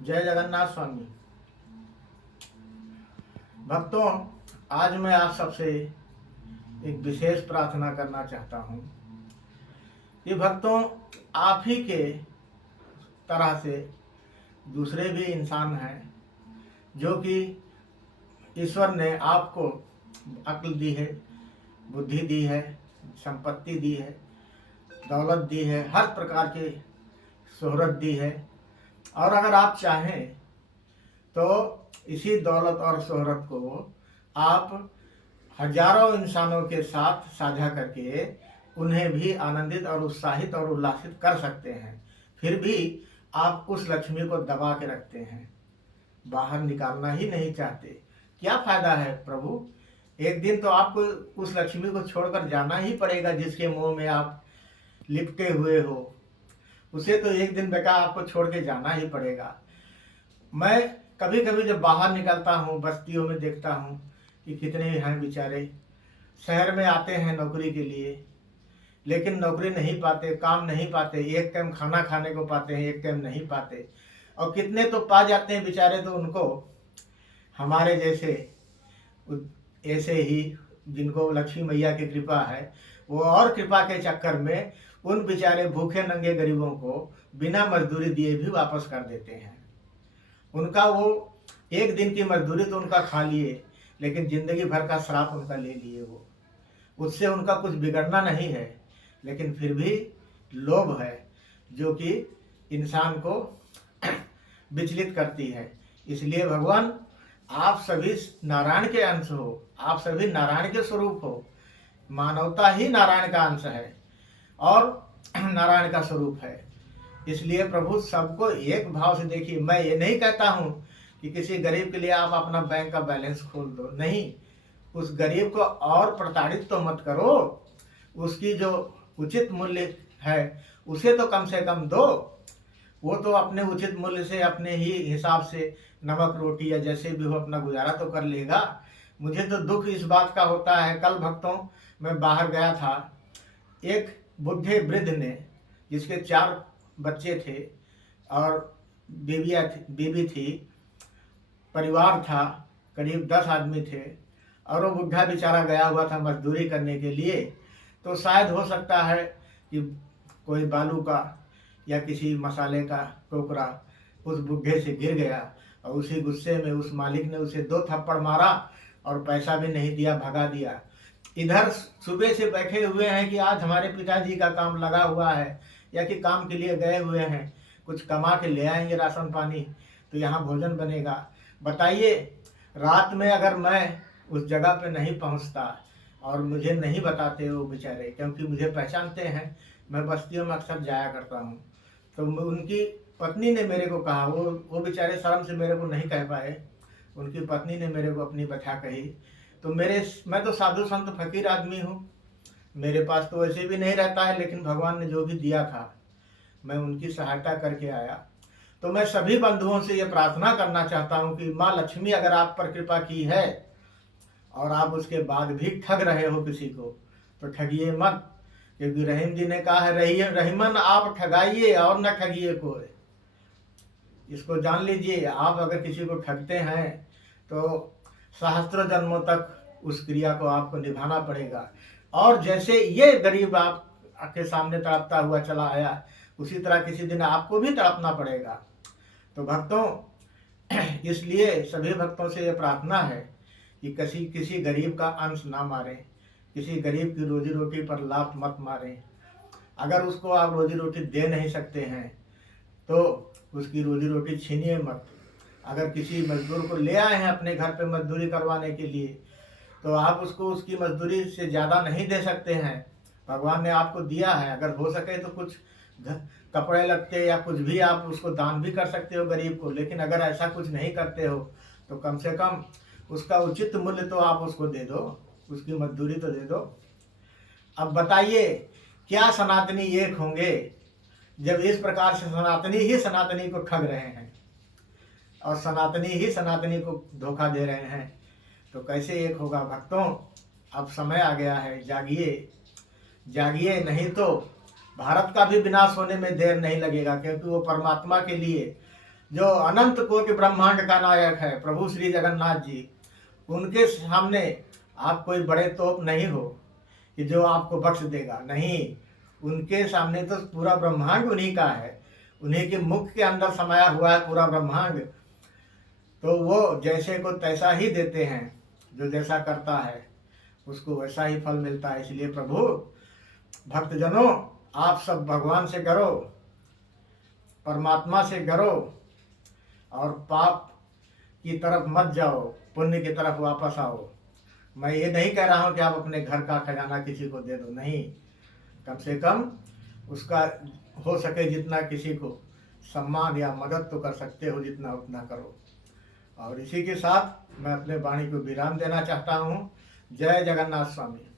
जय जगन्नाथ स्वामी। भक्तों, आज मैं आप सबसे एक विशेष प्रार्थना करना चाहता हूँ कि भक्तों, आप ही के तरह से दूसरे भी इंसान हैं जो कि ईश्वर ने आपको अक्ल दी है, बुद्धि दी है, संपत्ति दी है, दौलत दी है, हर प्रकार की शोहरत दी है। और अगर आप चाहें तो इसी दौलत और शोहरत को आप हजारों इंसानों के साथ साझा करके उन्हें भी आनंदित और उत्साहित और उल्लासित कर सकते हैं। फिर भी आप उस लक्ष्मी को दबा के रखते हैं, बाहर निकालना ही नहीं चाहते। क्या फायदा है प्रभु? एक दिन तो आपको उस लक्ष्मी को छोड़कर जाना ही पड़ेगा जिसके मोह में आप लिपटे हुए हो। उसे तो एक दिन बेटा आपको छोड़ के जाना ही पड़ेगा। मैं कभी कभी जब बाहर निकलता हूँ, बस्तियों में देखता हूँ कि कितने हैं बेचारे शहर में आते हैं नौकरी के लिए, लेकिन नौकरी नहीं पाते, काम नहीं पाते, एक टाइम खाना खाने को पाते हैं, एक टाइम नहीं पाते। और कितने तो पा जाते हैं बेचारे, तो उनको हमारे जैसे ऐसे ही जिनको लक्ष्मी मैया की कृपा है, वो और कृपा के चक्कर में उन बेचारे भूखे नंगे गरीबों को बिना मजदूरी दिए भी वापस कर देते हैं। उनका वो एक दिन की मजदूरी तो उनका खा लिए, लेकिन जिंदगी भर का श्राप उनका ले लिए। वो उससे उनका कुछ बिगड़ना नहीं है, लेकिन फिर भी लोभ है जो कि इंसान को विचलित करती है। इसलिए भगवान, आप सभी नारायण के अंश हो, आप सभी नारायण के स्वरूप हो। मानवता ही नारायण का अंश है और नारायण का स्वरूप है। इसलिए प्रभु, सबको एक भाव से देखिए। मैं ये नहीं कहता हूँ कि किसी गरीब के लिए आप अपना बैंक का बैलेंस खोल दो, नहीं। उस गरीब को और प्रताड़ित तो मत करो, उसकी जो उचित मूल्य है उसे तो कम से कम दो। वो तो अपने उचित मूल्य से, अपने ही हिसाब से नमक रोटी या जैसे भी हो अपना गुजारा तो कर लेगा। मुझे तो दुख इस बात का होता है। कल भक्तों, मैं बाहर गया था, एक बुढ़े वृद्ध ने, जिसके 4 बच्चे थे और बीवी थी, परिवार था, करीब 10 आदमी थे, और वो बुढ़ा बेचारा गया हुआ था मजदूरी करने के लिए। तो शायद हो सकता है कि कोई बालू का या किसी मसाले का टोकरा उस बुढ़े से गिर गया, और उसी गुस्से में उस मालिक ने उसे 2 थप्पड़ मारा और पैसा भी नहीं दिया, भगा दिया। इधर सुबह से बैठे हुए हैं कि आज हमारे पिताजी का काम लगा हुआ है, या कि काम के लिए गए हुए हैं, कुछ कमा के ले आएंगे राशन पानी तो यहाँ भोजन बनेगा। बताइए, रात में अगर मैं उस जगह पे नहीं पहुँचता और मुझे नहीं बताते वो बेचारे, क्योंकि मुझे पहचानते हैं, मैं बस्तियों में अक्सर जाया करता हूँ, तो उनकी पत्नी ने मेरे को कहा, वो बेचारे शर्म से मेरे को नहीं कह पाए, उनकी पत्नी ने मेरे को अपनी बता कही। तो मैं तो साधु संत फकीर आदमी हूँ, मेरे पास तो वैसे भी नहीं रहता है, लेकिन भगवान ने जो भी दिया था मैं उनकी सहायता करके आया। तो मैं सभी बंधुओं से ये प्रार्थना करना चाहता हूँ कि माँ लक्ष्मी अगर आप पर कृपा की है और आप उसके बाद भी ठग रहे हो किसी को, तो ठगिए मत, क्योंकि रहीम जी ने कहा है, रहिए रहीमन आप ठगाइए और न ठगिए कोई। इसको जान लीजिए, आप अगर किसी को ठगते हैं तो सहस्त्रों जन्मों तक उस क्रिया को आपको निभाना पड़ेगा। और जैसे ये गरीब आप के सामने तड़पता हुआ चला आया, उसी तरह किसी दिन आपको भी तड़पना पड़ेगा। तो भक्तों, इसलिए सभी भक्तों से ये प्रार्थना है कि किसी गरीब का अंश ना मारें, किसी गरीब की रोजी रोटी पर लात मत मारें। अगर उसको आप रोजी रोटी दे नहीं सकते हैं तो उसकी रोजी रोटी छीनिए मत। अगर किसी मजदूर को ले आए हैं अपने घर पे मजदूरी करवाने के लिए, तो आप उसको उसकी मजदूरी से ज़्यादा नहीं दे सकते हैं। भगवान ने आपको दिया है, अगर हो सके तो कुछ कपड़े लत्ते या कुछ भी आप उसको दान भी कर सकते हो गरीब को। लेकिन अगर ऐसा कुछ नहीं करते हो तो कम से कम उसका उचित मूल्य तो आप उसको दे दो, उसकी मजदूरी तो दे दो। अब बताइए, क्या सनातनी एक होंगे जब इस प्रकार से सनातनी ही सनातनी को ठग रहे हैं और सनातनी ही सनातनी को धोखा दे रहे हैं, तो कैसे एक होगा? भक्तों, अब समय आ गया है, जागिए जागिए, नहीं तो भारत का भी विनाश होने में देर नहीं लगेगा, क्योंकि वो परमात्मा के लिए जो अनंत कोटि ब्रह्मांड का नायक है प्रभु श्री जगन्नाथ जी, उनके सामने आप कोई बड़े तोप नहीं हो कि जो आपको बख्श देगा। नहीं, उनके सामने तो पूरा ब्रह्मांड उन्हीं का है, उन्हीं के मुख के अंदर समाया हुआ है पूरा ब्रह्मांड। तो वो जैसे को तैसा ही देते हैं, जो जैसा करता है उसको वैसा ही फल मिलता है। इसलिए प्रभु भक्तजनों, आप सब भगवान से करो, परमात्मा से करो, और पाप की तरफ मत जाओ, पुण्य की तरफ वापस आओ। मैं ये नहीं कह रहा हूँ कि आप अपने घर का खजाना किसी को दे दो, नहीं, कम से कम उसका हो सके जितना किसी को सम्मान या मदद तो कर सकते हो, जितना उतना करो। और इसी के साथ मैं अपने वाणी को विराम देना चाहता हूँ। जय जगन्नाथ स्वामी।